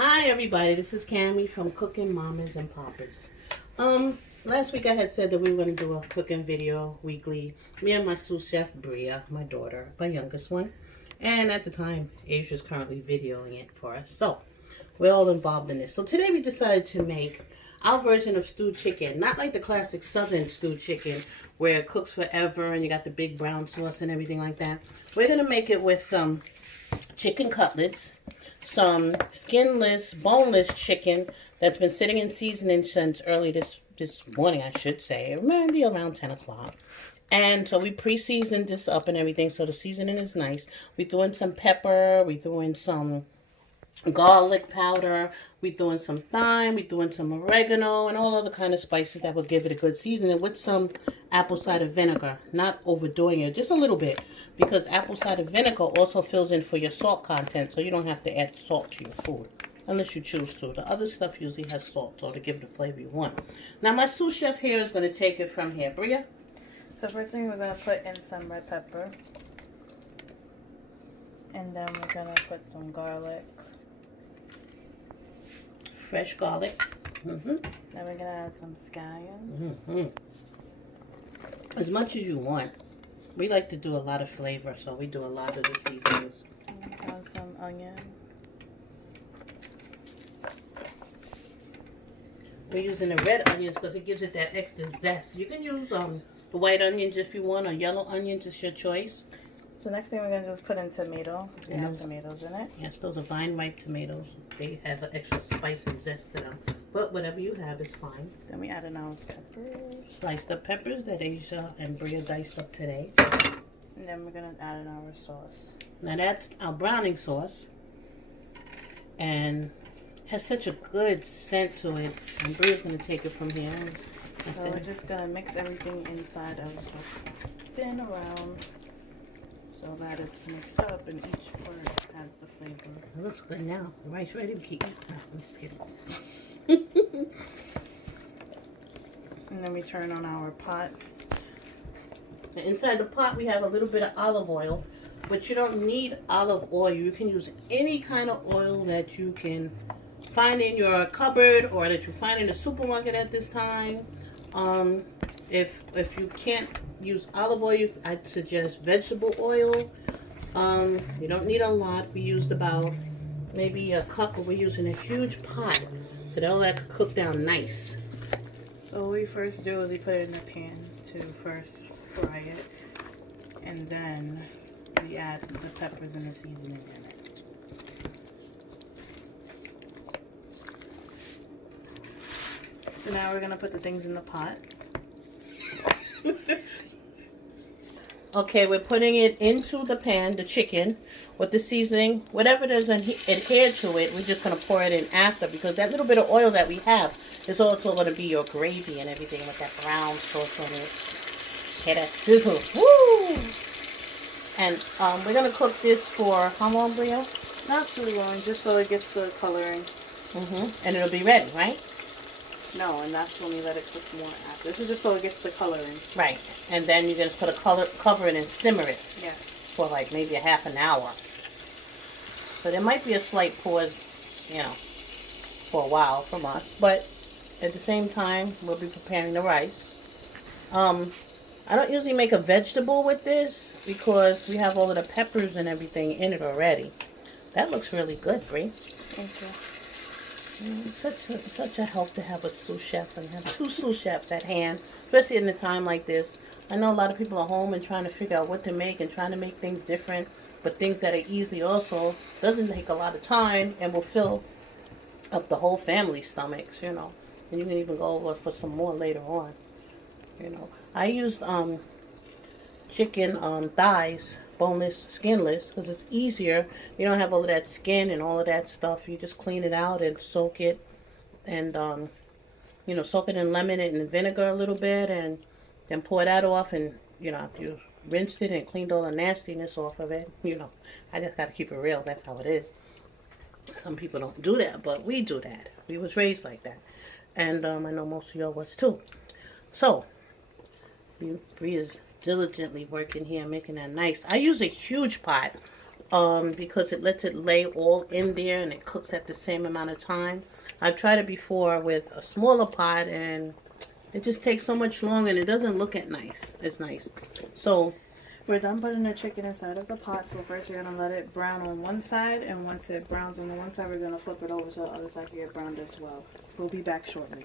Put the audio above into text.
Hi everybody, this is Cami from Cooking Mamas and Poppers. Last week I had said that we were going to do a cooking video weekly. Me and my sous chef Bria, my daughter, my youngest one. And at the time, Asia's currently videoing it for us. So, we're all involved in this. So today we decided to make our version of stewed chicken. Not like the classic southern stewed chicken where it cooks forever and you got the big brown sauce and everything like that. We're going to make it with some chicken cutlets, some skinless, boneless chicken that's been sitting in seasoning since early this morning, I should say. Maybe around 10 o'clock. And so we pre-seasoned this up and everything, so the seasoning is nice. We threw in some pepper, we threw in some garlic powder, we threw in some thyme, we threw in some oregano, and all other kind of spices that will give it a good seasoning with some apple cider vinegar. Not overdoing it, just a little bit, because apple cider vinegar also fills in for your salt content, so you don't have to add salt to your food unless you choose to. The other stuff usually has salt, so to give it the flavor you want. Now my sous chef here is going to take it from here. Bria? So first thing, we're going to put in some red pepper, and then we're going to put some garlic. Fresh garlic. Then we're going to add some scallions. As much as you want. We like to do a lot of flavor, so we do a lot of the seasonings. Add some onion. We're using the red onions because it gives it that extra zest. You can use the white onions if you want, or yellow onions, it's your choice. So next thing we're going to just put in tomato. We have tomatoes in it. Yes, those are vine ripe tomatoes. They have an extra spice and zest to them. But whatever you have is fine. Then we add in our peppers. Sliced up peppers that Asia and Bria diced up today. And then we're going to add in our sauce. Now that's our browning sauce. And has such a good scent to it. And Bria's going to take it from here. So we're just going to mix everything inside of the bin around, so that it's mixed up and each part adds the flavor. It looks good now. The rice ready to keep. No, I'm just kidding. And then we turn on our pot. Inside the pot we have a little bit of olive oil, but you don't need olive oil. You can use any kind of oil that you can find in your cupboard or that you find in the supermarket at this time. If you can't use olive oil, I'd suggest vegetable oil. You don't need a lot. We used about maybe a cup, but we're using a huge pot so that all that could cook down nice. So what we first do is we put it in the pan to first fry it, and then we add the peppers and the seasoning in it. So now we're going to put the things in the pot. Okay, we're putting it into the pan, the chicken, with the seasoning. Whatever doesn't adhere to it, we're just going to pour it in after, because that little bit of oil that we have is also going to be your gravy and everything with that brown sauce on it. Okay, that sizzle. Woo! And we're going to cook this for how long, Bria? Not too long, just so it gets the coloring. And it'll be ready, right? No, and that's when we let it cook more after. This is just so it gets the coloring. Right. And then you're going to put a cover it and simmer it. Yes. For like maybe a half an hour. So there might be a slight pause, you know, for a while from us. But at the same time, we'll be preparing the rice. I don't usually make a vegetable with this because we have all of the peppers and everything in it already. That looks really good, Brie. Thank you. Such a help to have a sous chef and have two sous chefs at hand, especially in a time like this. I know a lot of people are home and trying to figure out what to make and trying to make things different, but things that are easy also doesn't take a lot of time and will fill up the whole family's stomachs, you know. And you can even go over for some more later on, you know. I used chicken thighs, boneless, skinless, because it's easier. You don't have all of that skin and all of that stuff. You just clean it out and soak it, and you know, soak it in lemon and vinegar a little bit, and then pour that off. And you know, after you rinsed it and cleaned all the nastiness off of it, you know, I just got to keep it real. That's how it is. Some people don't do that, but we do that. We was raised like that, and I know most of y'all was too. So, Bree is diligently working here, making that nice. I use a huge pot because it lets it lay all in there and it cooks at the same amount of time. I've tried it before with a smaller pot and it just takes so much longer and it doesn't look as nice. So we're done putting the chicken inside of the pot. So first we're going to let it brown on one side. And once it browns on the one side, we're going to flip it over so the other side can get browned as well. We'll be back shortly.